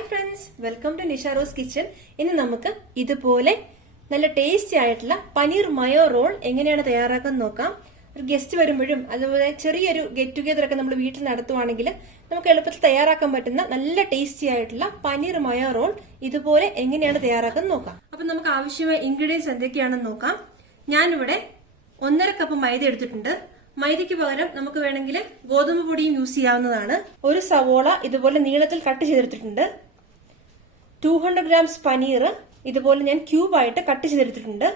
Hi friends, welcome to Nisha Rose kitchen. ഇന്ന് നമുക്ക് ഇതുപോലെ നല്ല ടേസ്റ്റി ആയിട്ടുള്ള പനീർ മയോ റോൾ എങ്ങനെയാണ് തയ്യാറാക്കുന്നത് നോക്കാം. ഒരു ഗസ്റ്റ് വരുമ്പോഴും അതുപോലെ ചെറിയൊരു ഗെറ്റ് ടുഗെദർ ഒക്കെ നമ്മൾ വീട്ടിൽ നടത്തുവാണെങ്കിൽ നമുക്ക് എളുപ്പത്തിൽ തയ്യാറാക്കാൻ പറ്റുന്ന നല്ല ടേസ്റ്റി ആയിട്ടുള്ള പനീർ മയോ റോൾ ഇതുപോലെ എങ്ങനെയാണ് തയ്യാറാക്കുന്നത് നോക്കാം. അപ്പൊ നമുക്ക് ആവശ്യമായ ഇൻഗ്രീഡിയൻസ് എന്തൊക്കെയാണെന്ന് നോക്കാം. ഞാനിവിടെ 1.5 കപ്പ് മൈദ എടുത്തിട്ടുണ്ട്. മൈദയ്ക്ക് പകരം നമുക്ക് വേണമെങ്കിൽ ഗോതമ്പ് പൊടിയും യൂസ് ചെയ്യാവുന്നതാണ്. ഒരു സവോള ഇതുപോലെ നീളത്തിൽ കട്ട് ചെയ്തെടുത്തിട്ടുണ്ട്. 200 ഗ്രാംസ് പനീർ ഇതുപോലെ ഞാൻ ക്യൂബായിട്ട് കട്ട് ചെയ്തെടുത്തിട്ടുണ്ട്.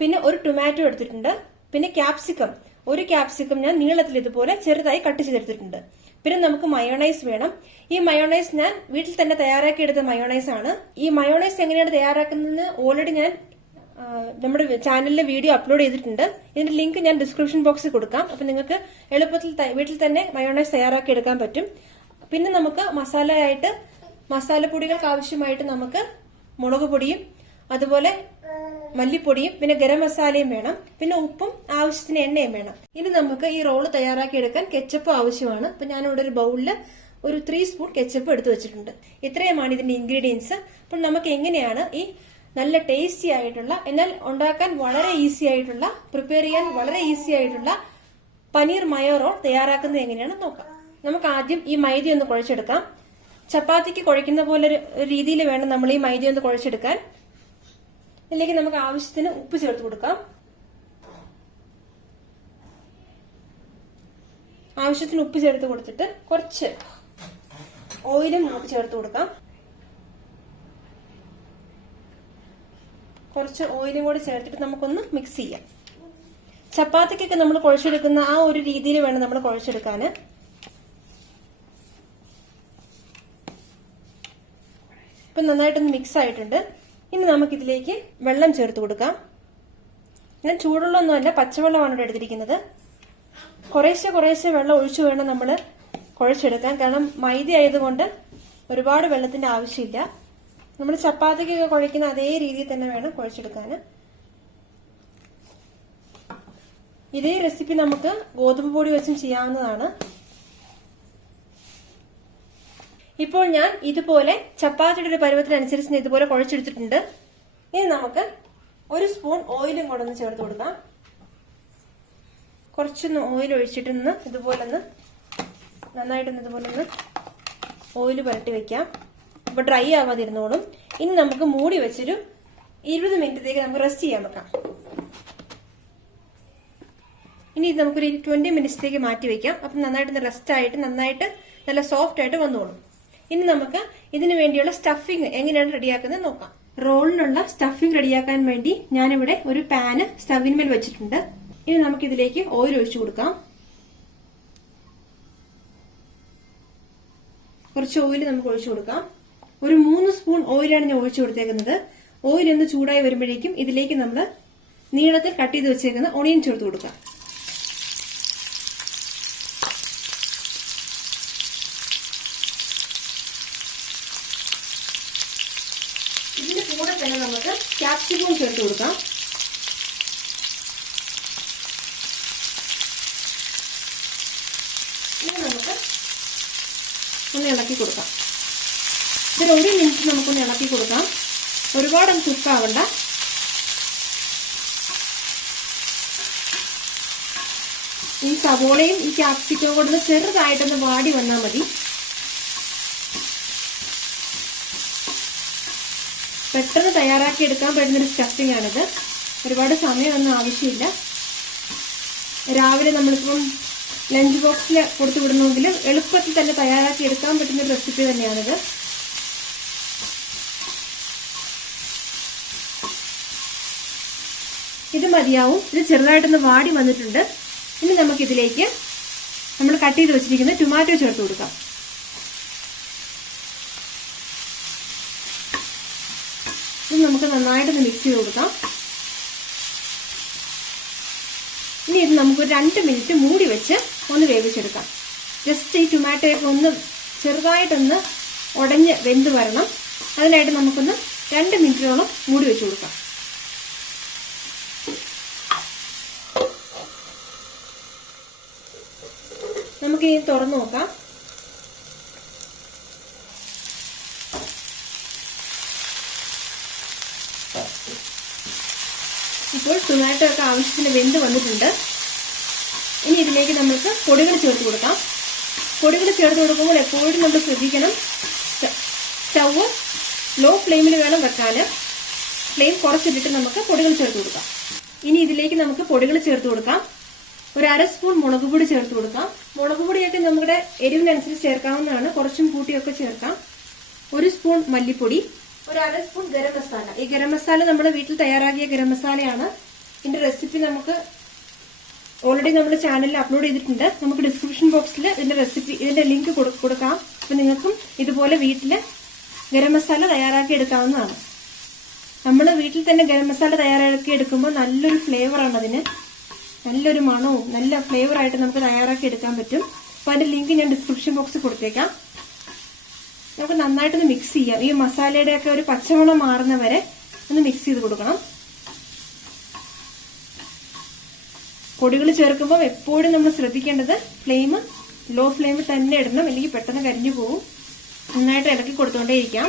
പിന്നെ ഒരു ടൊമാറ്റോ എടുത്തിട്ടുണ്ട്. പിന്നെ ക്യാപ്സിക്കം, ഒരു ക്യാപ്സിക്കം ഞാൻ നീളത്തിൽ ഇതുപോലെ ചെറുതായി കട്ട് ചെയ്തെടുത്തിട്ടുണ്ട്. പിന്നെ നമുക്ക് മയോണൈസ് വേണം. ഈ മയോണൈസ് ഞാൻ വീട്ടിൽ തന്നെ തയ്യാറാക്കിയെടുത്ത മയോണൈസ് ആണ്. ഈ മയോണൈസ് എങ്ങനെയാണ് തയ്യാറാക്കുന്നതെന്ന് ഓൾറെഡി ഞാൻ നമ്മുടെ ചാനലിലെ വീഡിയോ അപ്ലോഡ് ചെയ്തിട്ടുണ്ട്. ഇതിന്റെ ലിങ്ക് ഞാൻ ഡിസ്ക്രിപ്ഷൻ ബോക്സിൽ കൊടുക്കാം. അപ്പൊ നിങ്ങൾക്ക് എളുപ്പത്തിൽ വീട്ടിൽ തന്നെ മയോണൈസ് തയ്യാറാക്കി എടുക്കാൻ പറ്റും. പിന്നെ നമുക്ക് മസാലപ്പൊടികൾക്ക് ആവശ്യമായിട്ട് നമുക്ക് മുളക് പൊടിയും അതുപോലെ മല്ലിപ്പൊടിയും പിന്നെ ഗരം മസാലയും വേണം. പിന്നെ ഉപ്പും ആവശ്യത്തിന് എണ്ണയും വേണം. ഇനി നമുക്ക് ഈ റോള് തയ്യാറാക്കി എടുക്കാൻ കെച്ചപ്പ് ആവശ്യമാണ്. അപ്പൊ ഞാനിവിടെ ഒരു ബൗളില് ഒരു 3 സ്പൂൺ കെച്ചപ്പ് എടുത്തു വെച്ചിട്ടുണ്ട്. ഇത്രയുമാണ് ഇതിന്റെ ഇൻഗ്രീഡിയൻസ്. അപ്പോൾ നമുക്ക് എങ്ങനെയാണ് ഈ നല്ല ടേസ്റ്റി ആയിട്ടുള്ള, എന്നാൽ ഉണ്ടാക്കാൻ വളരെ ഈസി ആയിട്ടുള്ള, പ്രിപ്പയർ ചെയ്യാൻ വളരെ ഈസി ആയിട്ടുള്ള പനീർ മയോ റോൾ തയ്യാറാക്കുന്നത് എങ്ങനെയാണെന്ന് നോക്കാം. നമുക്ക് ആദ്യം ഈ മൈദ ഒന്ന് കുഴച്ചെടുക്കാം. ചപ്പാത്തിക്ക് കുഴയ്ക്കുന്ന പോലെ ഒരു രീതിയിൽ വേണം നമ്മൾ ഈ മൈദ ഒന്ന് കുഴച്ചെടുക്കാൻ. ഇതിലേക്ക് നമുക്ക് ആവശ്യത്തിന് ഉപ്പ് ചേർത്ത് കൊടുക്കാം. ആവശ്യത്തിന് ഉപ്പ് ചേർത്ത് കൊടുത്തിട്ട് കുറച്ച് ഓയിലും നമുക്ക് ചേർത്ത് കൊടുക്കാം. കുറച്ച് ഓയിലും കൂടി ചേർത്തിട്ട് നമുക്കൊന്ന് മിക്സ് ചെയ്യാം. ചപ്പാത്തിക്കൊക്കെ നമ്മൾ കുഴച്ചെടുക്കുന്ന ആ ഒരു രീതിയിൽ വേണം നമ്മൾ കുഴച്ചെടുക്കാൻ. ഇപ്പൊ നന്നായിട്ടൊന്ന് മിക്സ് ആയിട്ടുണ്ട്. ഇനി നമുക്കിതിലേക്ക് വെള്ളം ചേർത്ത് കൊടുക്കാം. ഞാൻ ചൂടുള്ളൊന്നുമല്ല, പച്ചവെള്ളമാണ് ഇവിടെ എടുത്തിരിക്കുന്നത്. കുറേശ്ശെ വെള്ളം ഒഴിച്ചു വേണം നമ്മൾ കുഴച്ചെടുക്കാൻ. കാരണം മൈദ ആയതുകൊണ്ട് ഒരുപാട് വെള്ളത്തിന്റെ ആവശ്യമില്ല. നമ്മൾ ചപ്പാത്തിക്കൊക്കെ കുഴയ്ക്കുന്ന അതേ രീതിയിൽ തന്നെ വേണം കുഴച്ചെടുക്കാൻ. ഇതേ റെസിപ്പി നമുക്ക് ഗോതമ്പ് പൊടി വെച്ചും ചെയ്യാവുന്നതാണ്. ഇപ്പോൾ ഞാൻ ഇതുപോലെ ചപ്പാത്തിയുടെ ഒരു പരുവത്തിനനുസരിച്ച് ഇതുപോലെ കുഴച്ചെടുത്തിട്ടുണ്ട്. ഇനി നമുക്ക് 1 സ്പൂൺ ഓയിലും കൂടെ ഒന്ന് ചേർത്ത് കൊടുക്കാം. കുറച്ചൊന്ന് ഓയിൽ ഒഴിച്ചിട്ടൊന്ന് ഇതുപോലെ നന്നായിട്ടൊന്ന് ഇതുപോലെ ഓയിൽ പുരട്ടി വെക്കാം. അപ്പൊ ഡ്രൈ ആവാതിരുന്നോളും. ഇനി നമുക്ക് മൂടി വെച്ചൊരു 20 മിനിറ്റത്തേക്ക് നമുക്ക് റെസ്റ്റ് ചെയ്യാൻ വെക്കാം. ഇനി ഇത് നമുക്കൊരു 20 മിനിറ്റ്സത്തേക്ക് മാറ്റി വെക്കാം. അപ്പൊ നന്നായിട്ട് റെസ്റ്റ് ആയിട്ട് നന്നായിട്ട് നല്ല സോഫ്റ്റ് ആയിട്ട് വന്നോളും. ഇനി നമുക്ക് ഇതിനു വേണ്ടിയുള്ള സ്റ്റഫിംഗ് എങ്ങനെയാണ് റെഡിയാക്കുന്നത് നോക്കാം. റോളിനുള്ള സ്റ്റഫിംഗ് റെഡിയാക്കാൻ വേണ്ടി ഞാനിവിടെ ഒരു പാന് സ്റ്റവിന്മേൽ വെച്ചിട്ടുണ്ട്. ഇനി നമുക്ക് ഇതിലേക്ക് ഓയിൽ ഒഴിച്ചു കൊടുക്കാം. കുറച്ച് ഓയിൽ നമുക്ക് ഒഴിച്ചു കൊടുക്കാം. ഒരു 3 സ്പൂൺ ഓയിലാണ് ഞാൻ ഒഴിച്ചു കൊടുത്തേക്കുന്നത്. ഓയിൽ ഒന്ന് ചൂടായി വരുമ്പോഴേക്കും ഇതിലേക്ക് നമ്മൾ നീളത്തിൽ കട്ട് ചെയ്ത് വെച്ചേക്കുന്ന ഒണിയൻ ചേർത്ത് കൊടുക്കാം. ഇതിന്റെ കൂടെ തന്നെ നമുക്ക് ക്യാപ്സിക്കം ചേർത്ത് കൊടുക്കാം. ഇനി നമുക്ക് ഒന്ന് ഇളക്കി കൊടുക്കാം. ഇതൊരു 1 മിനിറ്റ് നമുക്കൊന്ന് ഇളക്കി കൊടുക്കാം. ഒരുപാടൊന്നും കുക്കാവണ്ട. ഈ സവോളയും ഈ ക്യാപ്സിക്കവും കൂടെ ചെറുതായിട്ടൊന്ന് വാടി വന്നാൽ മതി. പെട്ടെന്ന് തയ്യാറാക്കി എടുക്കാൻ പറ്റുന്നൊരു സ്റ്റഫിംഗ് ആണിത്. ഒരുപാട് സമയമൊന്നും ആവശ്യമില്ല. രാവിലെ നമ്മളിപ്പം ലഞ്ച് ബോക്സിൽ കൊടുത്തു വിടണമെങ്കിൽ എളുപ്പത്തിൽ തന്നെ തയ്യാറാക്കി എടുക്കാൻ പറ്റുന്ന ഒരു റെസിപ്പി തന്നെയാണിത്. ഇത് മതിയാവും. ഇത് ചെറുതായിട്ടൊന്ന് വാടി വന്നിട്ടുണ്ട്. ഇനി നമുക്കിതിലേക്ക് നമ്മൾ കട്ട് ചെയ്ത് വെച്ചിരിക്കുന്ന ടൊമാറ്റോ ചേർത്ത് കൊടുക്കാം. ഇത് നമുക്ക് നന്നായിട്ടൊന്ന് മിക്സ് ചെയ്ത് കൊടുക്കാം. ഇനി ഇത് നമുക്കൊരു 2 മിനിറ്റ് മൂടി വെച്ച് ഒന്ന് വേവിച്ചെടുക്കാം. ജസ്റ്റ് ഈ ടൊമാറ്റോയൊക്കെ ഒന്ന് ചെറുതായിട്ടൊന്ന് ഉടഞ്ഞ് വെന്ത് വരണം. അതിനായിട്ട് നമുക്കൊന്ന് 2 മിനിറ്റിനോളം മൂടി വെച്ച് കൊടുക്കാം. നമുക്ക് ഇനി തുറന്നു നോക്കാം. ഇപ്പോൾ ടൊമാറ്റോ ഒക്കെ ആവശ്യത്തിന് വെന്ത് വന്നിട്ടുണ്ട്. ഇനി ഇതിലേക്ക് നമുക്ക് പൊടികൾ ചേർത്ത് കൊടുക്കാം. പൊടികൾ ചേർത്ത് കൊടുക്കുമ്പോൾ എപ്പോഴും നമ്മൾ ശ്രദ്ധിക്കണം, സ്റ്റവ് ലോ ഫ്ലെയിമിൽ വേണം വെക്കാൻ. ഫ്ലെയിം കുറച്ചിട്ടിട്ട് നമുക്ക് പൊടികൾ ചേർത്ത് കൊടുക്കാം. ഇനി ഇതിലേക്ക് നമുക്ക് പൊടികൾ ചേർത്ത് കൊടുക്കാം. ഒരു 1/2 സ്പൂൺ മുളക് പൊടി ചേർത്ത് കൊടുക്കാം. മുളക് പൊടിയൊക്കെ നമ്മുടെ എരിവിനനുസരിച്ച് ചേർക്കാവുന്നതാണ്, കുറച്ചും കൂട്ടിയൊക്കെ ചേർക്കാം. 1 സ്പൂൺ മല്ലിപ്പൊടി, ഒരു 1/2 സ്പൂൺ ഗരം മസാല. ഈ ഗരം മസാല നമ്മുടെ വീട്ടിൽ തയ്യാറാക്കിയ ഗരം മസാലയാണ്. ഇതിന്റെ റെസിപ്പി നമുക്ക് ഓൾറെഡി നമ്മുടെ ചാനലിൽ അപ്ലോഡ് ചെയ്തിട്ടുണ്ട്. നമുക്ക് ഡിസ്ക്രിപ്ഷൻ ബോക്സിൽ ഇതിന്റെ ലിങ്ക് കൊടുക്കാം. അപ്പൊ നിങ്ങൾക്കും ഇതുപോലെ വീട്ടില് ഗരം മസാല തയ്യാറാക്കി എടുക്കാവുന്നതാണ്. നമ്മൾ വീട്ടിൽ തന്നെ ഗരം മസാല തയ്യാറാക്കി എടുക്കുമ്പോൾ നല്ലൊരു ഫ്ലേവറാണ് അതിന്, നല്ലൊരു മണവും നല്ല ഫ്ലേവറായിട്ട് നമുക്ക് തയ്യാറാക്കി എടുക്കാൻ പറ്റും. അപ്പൊ അതിന്റെ ലിങ്ക് ഞാൻ ഡിസ്ക്രിപ്ഷൻ ബോക്സിൽ കൊടുത്തേക്കാം. നമുക്ക് നന്നായിട്ടൊന്ന് മിക്സ് ചെയ്യാം. ഈ മസാലയുടെ ഒക്കെ ഒരു പച്ചമണം മാറുന്ന വരെ ഒന്ന് മിക്സ് ചെയ്ത് കൊടുക്കണം. പൊടികൾ ചേർക്കുമ്പോൾ എപ്പോഴും നമ്മൾ ശ്രദ്ധിക്കേണ്ടത് ഫ്ലെയിം ലോ ഫ്ലെയിമിൽ തന്നെ ഇടണം, അല്ലെങ്കിൽ പെട്ടെന്ന് കരിഞ്ഞു പോകും. നന്നായിട്ട് ഇളക്കി കൊടുത്തോണ്ടേയിരിക്കാം.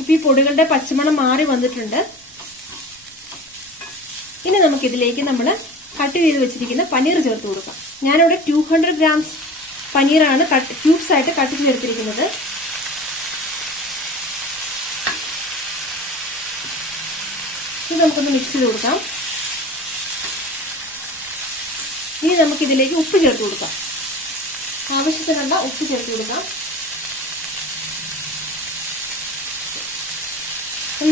ഇപ്പൊ ഈ പൊടികളുടെ പച്ചമണം മാറി വന്നിട്ടുണ്ട്. ഇനി നമുക്കിതിലേക്ക് നമ്മൾ കട്ട് ചെയ്ത് വെച്ചിരിക്കുന്ന പനീർ ചേർത്ത് കൊടുക്കാം. ഞാനിവിടെ 200 ഗ്രാംസ് പനീറാണ് ക്യൂബ്സ് ആയിട്ട് കട്ട് ചെയ്തെടുത്തിരിക്കുന്നത്. ഇത് നമുക്കൊന്ന് മിക്സ് ചെയ്ത് കൊടുക്കാം. ഇനി നമുക്കിതിലേക്ക് ഉപ്പ് ചേർത്ത് കൊടുക്കാം. ആവശ്യത്തിനുള്ള ഉപ്പ് ചേർത്ത് കൊടുക്കാം.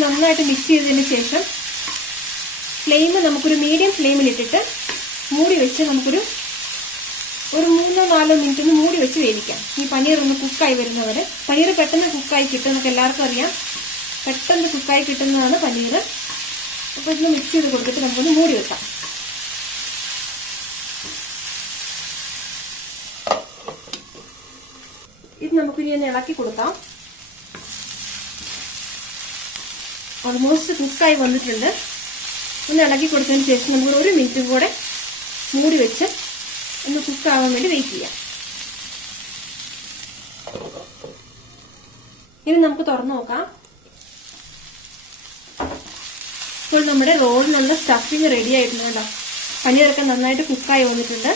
നന്നായിട്ട് മിക്സ് ചെയ്തതിന് ശേഷം ഫ്ലെയിം നമുക്കൊരു മീഡിയം ഫ്ലെയിമിലിട്ടിട്ട് മൂടി വെച്ച് നമുക്കൊരു 3-4 മിനിറ്റ് ഒന്ന് മൂടി വെച്ച് വേവിക്കാം. ഈ പനീർ ഒന്ന് കുക്കായി വരുന്നവരെ. പനീർ പെട്ടെന്ന് കുക്കായി കിട്ടും, നമുക്ക് എല്ലാവർക്കും അറിയാം. പെട്ടെന്ന് കുക്കായി കിട്ടുന്നതാണ് പനീർ. അപ്പോൾ ഇതൊന്ന് മിക്സ് ചെയ്ത് കൊടുത്തിട്ട് നമുക്കൊന്ന് മൂടി വെക്കാം. ഇത് നമുക്കിനി ഒന്ന് ഇളക്കി കൊടുക്കാം. ഓൾമോസ്റ്റ് കുക്കായി വന്നിട്ടുണ്ട്. ഒന്ന് ഇളക്കി കൊടുത്തതിന് ശേഷം നമുക്ക് 1 മിനിറ്റും കൂടെ മൂടി വെച്ച് ഒന്ന് കുക്കാവാൻ വേണ്ടി വെയിറ്റ് ചെയ്യാം. ഇനി നമുക്ക് തുറന്നു നോക്കാം. ഇപ്പോൾ നമ്മുടെ റോളിനുള്ള സ്റ്റഫിങ് റെഡി ആയിട്ടുണ്ട്. കേട്ടോ, പനീറൊക്കെ നന്നായിട്ട് കുക്കായി വന്നിട്ടുണ്ട്.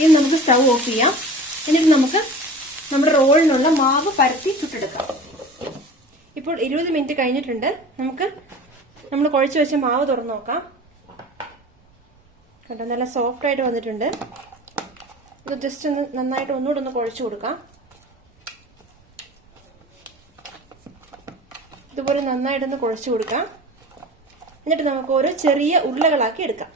ഇനി നമുക്ക് സ്റ്റൗ ഓഫ് ചെയ്യാം. എന്നിട്ട് നമുക്ക് നമ്മുടെ റോളിനുള്ള മാവ് പരത്തി ചുട്ടെടുക്കാം. ഇപ്പോൾ 20 മിനിറ്റ് കഴിഞ്ഞിട്ടുണ്ട്. നമുക്ക് നമ്മൾ കുഴച്ച് വെച്ച മാവ് തുറന്നു നോക്കാം. കേട്ടോ, നല്ല സോഫ്റ്റ് ആയിട്ട് വന്നിട്ടുണ്ട്. ഇത് ജസ്റ്റ് ഒന്ന് നന്നായിട്ട് ഒന്നുകൂടെ ഒന്ന് കുഴച്ചു കൊടുക്കാം. ഇതുപോലെ നന്നായിട്ടൊന്ന് കുഴച്ചു കൊടുക്കാം. എന്നിട്ട് നമുക്ക് ഓരോ ചെറിയ ഉരുളകളാക്കി എടുക്കാം.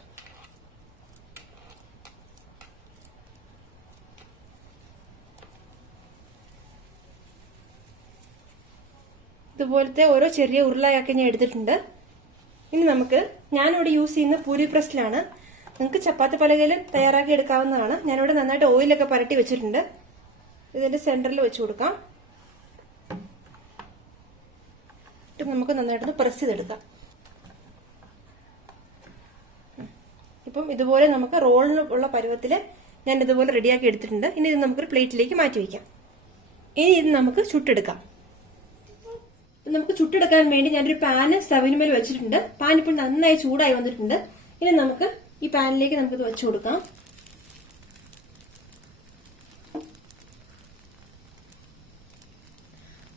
ഇതുപോലത്തെ ഓരോ ചെറിയ ഉരുളയാക്കി ഞാൻ എടുത്തിട്ടുണ്ട്. ഇനി ഞാനിവിടെ യൂസ് ചെയ്യുന്ന പൂരി പ്രസ്സിലാണ്. നിങ്ങൾക്ക് ചപ്പാത്തി പലകയിലും തയ്യാറാക്കി എടുക്കാവുന്നതാണ്. ഞാനിവിടെ നന്നായിട്ട് ഓയിലൊക്കെ പരട്ടി വെച്ചിട്ടുണ്ട്. ഇതിന്റെ സെന്ററിൽ വെച്ച് കൊടുക്കാം. നമുക്ക് നന്നായിട്ടൊന്ന് പ്രസ് ചെയ്തെടുക്കാം. ഇപ്പം ഇതുപോലെ നമുക്ക് റോളിന് ഉള്ള പരുവത്തിൽ ഞാൻ ഇതുപോലെ റെഡിയാക്കി എടുത്തിട്ടുണ്ട്. ഇനി ഇത് നമുക്കൊരു പ്ലേറ്റിലേക്ക് മാറ്റി വയ്ക്കാം. ഇനി ഇത് നമുക്ക് ചുട്ടെടുക്കാം. നമുക്ക് ചുട്ടെടുക്കാൻ വേണ്ടി ഞാനൊരു പാന് സ്റ്റവിനുമേൽ വെച്ചിട്ടുണ്ട്. പാൻ ഇപ്പോൾ നന്നായി ചൂടായി വന്നിട്ടുണ്ട്. ഇനി നമുക്ക് ഈ പാനിലേക്ക് നമുക്കിത് വെച്ചു കൊടുക്കാം.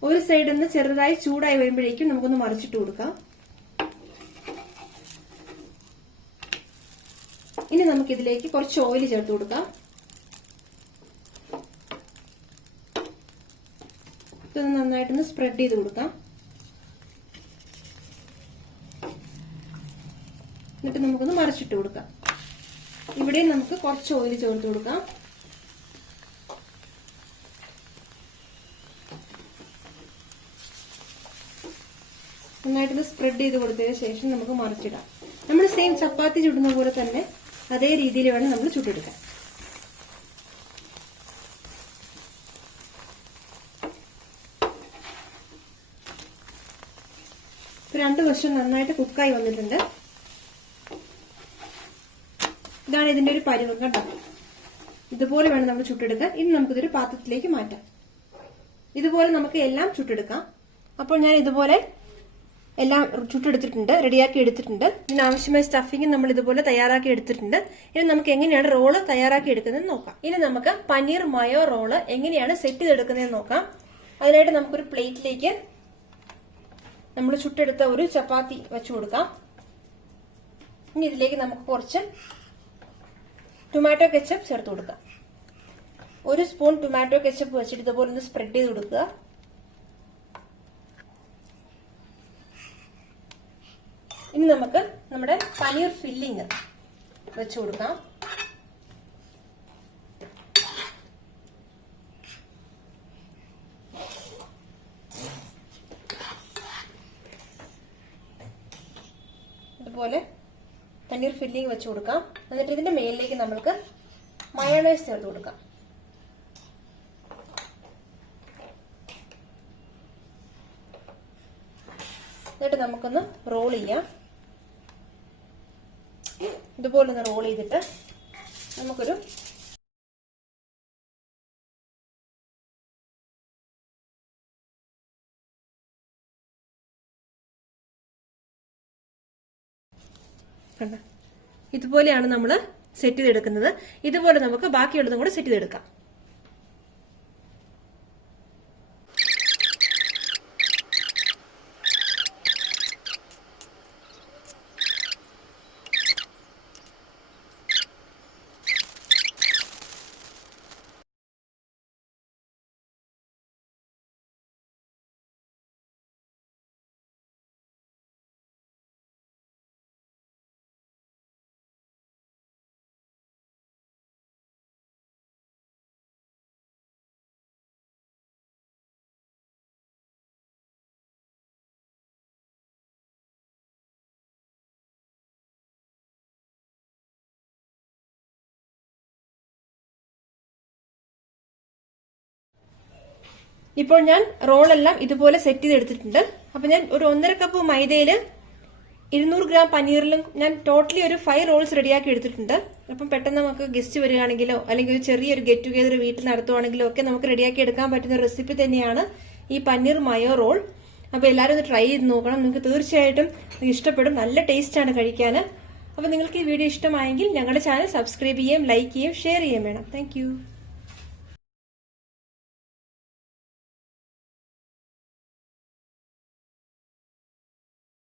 ഒരു സൈഡിൽ നിന്ന് ചെറുതായി ചൂടായി വരുമ്പോഴേക്കും നമുക്കൊന്ന് മറിച്ചിട്ട് കൊടുക്കാം. ഇനി നമുക്കിതിലേക്ക് കുറച്ച് ഓയിൽ ചേർത്ത് കൊടുക്കാം. ഇതൊന്ന് നന്നായിട്ടൊന്ന് സ്പ്രെഡ് ചെയ്ത് കൊടുക്കാം. എന്നിട്ട് നമുക്കൊന്ന് മറിച്ചിട്ട് കൊടുക്കാം. ഇവിടെയും നമുക്ക് കുറച്ച് ഓയിൽ ചേർത്ത് കൊടുക്കാം. നന്നായിട്ടൊന്ന് സ്പ്രെഡ് ചെയ്ത് കൊടുത്തതിന് ശേഷം നമുക്ക് മറിച്ചിടാം. നമ്മൾ സെയിം ചപ്പാത്തി ചുടുന്ന പോലെ തന്നെ അതേ രീതിയിൽ വേണം നമ്മൾ ചുട്ടെടുക്കാൻ. രണ്ട് വശം നന്നായിട്ട് കുക്കായി വന്നിട്ടുണ്ട്. ഇതാണ് ഇതിന്റെ ഒരു പരുവം. കണ്ടോ, ഇതുപോലെ വേണം നമ്മൾ ചുട്ടെടുക്കാൻ. ഇനി നമുക്കിതൊരു പാത്രത്തിലേക്ക് മാറ്റാം. ഇതുപോലെ നമുക്ക് എല്ലാം ചുട്ടെടുക്കാം. അപ്പോൾ ഞാൻ ഇതുപോലെ എല്ലാം ചുട്ടെടുത്തിട്ടുണ്ട്, റെഡിയാക്കി എടുത്തിട്ടുണ്ട്. ഇതിനാവശ്യമായ സ്റ്റഫിംഗ് നമ്മൾ ഇതുപോലെ തയ്യാറാക്കി എടുത്തിട്ടുണ്ട്. ഇനി നമുക്ക് എങ്ങനെയാണ് റോള് തയ്യാറാക്കി എടുക്കുന്നത് നോക്കാം. ഇനി നമുക്ക് പനീർ മയോ റോള് എങ്ങനെയാണ് സെറ്റ് ചെയ്തെടുക്കുന്നതെന്ന് നോക്കാം. അതിനായിട്ട് നമുക്കൊരു പ്ലേറ്റിലേക്ക് നമ്മൾ ചുട്ടെടുത്ത ഒരു ചപ്പാത്തി വെച്ചു കൊടുക്കാം. ഇനി ഇതിലേക്ക് നമുക്ക് കുറച്ച് ടൊമാറ്റോ കെച്ചപ്പ് ചേർത്ത് കൊടുക്കാം. 1 സ്പൂൺ ടൊമാറ്റോ കെച്ചപ്പ് വെച്ചിട്ട് ഇതുപോലെ ഒന്ന് സ്പ്രെഡ് ചെയ്ത് കൊടുക്കുക. ഇനി നമുക്ക് നമ്മുടെ പനീർ ഫില്ലിങ് വെച്ചു കൊടുക്കാം. ഇതുപോലെ പനീർ ഫില്ലിങ് വെച്ചു കൊടുക്കാം. എന്നിട്ട് ഇതിന്റെ മേലിലേക്ക് നമ്മൾക്ക് മയോണൈസ് ചേർത്ത് കൊടുക്കാം. എന്നിട്ട് നമുക്കൊന്ന് റോൾ ചെയ്യാം. ഇതുപോലെ ഒന്ന് റോൾ ചെയ്തിട്ട് നമുക്കൊരു ഇതുപോലെയാണ് നമ്മൾ സെറ്റ് ചെയ്തെടുക്കുന്നത്. ഇതുപോലെ നമുക്ക് ബാക്കിയുള്ളതും കൂടെ സെറ്റ് ചെയ്തെടുക്കാം. ഇപ്പോൾ ഞാൻ റോളെല്ലാം ഇതുപോലെ സെറ്റ് ചെയ്തെടുത്തിട്ടുണ്ട്. അപ്പൊ ഞാൻ ഒരു 1.5 കപ്പ് മൈദയില് 200 ഗ്രാം പനീറിലും ഞാൻ ടോട്ടലി ഒരു 5 റോൾസ് റെഡിയാക്കി എടുത്തിട്ടുണ്ട്. അപ്പം പെട്ടെന്ന് നമുക്ക് ഗസ്റ്റ് വരികയാണെങ്കിലോ അല്ലെങ്കിൽ ഒരു ചെറിയൊരു ഗെറ്റ് ടുഗെദർ വീട്ടിൽ നടത്തുവാണെങ്കിലോ ഒക്കെ നമുക്ക് റെഡിയാക്കി എടുക്കാൻ പറ്റുന്ന റെസിപ്പി തന്നെയാണ് ഈ പനീർ മയോ റോൾ. അപ്പൊ എല്ലാവരും ഒന്ന് ട്രൈ ചെയ്ത് നോക്കണം. നിങ്ങൾക്ക് തീർച്ചയായിട്ടും ഇഷ്ടപ്പെടും. നല്ല ടേസ്റ്റ് ആണ് കഴിക്കാൻ. അപ്പൊ നിങ്ങൾക്ക് ഈ വീഡിയോ ഇഷ്ടമായെങ്കിൽ ഞങ്ങളുടെ ചാനൽ സബ്സ്ക്രൈബ് ചെയ്യുകയും ലൈക്ക് ചെയ്യുകയും ഷെയർ ചെയ്യുകയും വേണം. താങ്ക്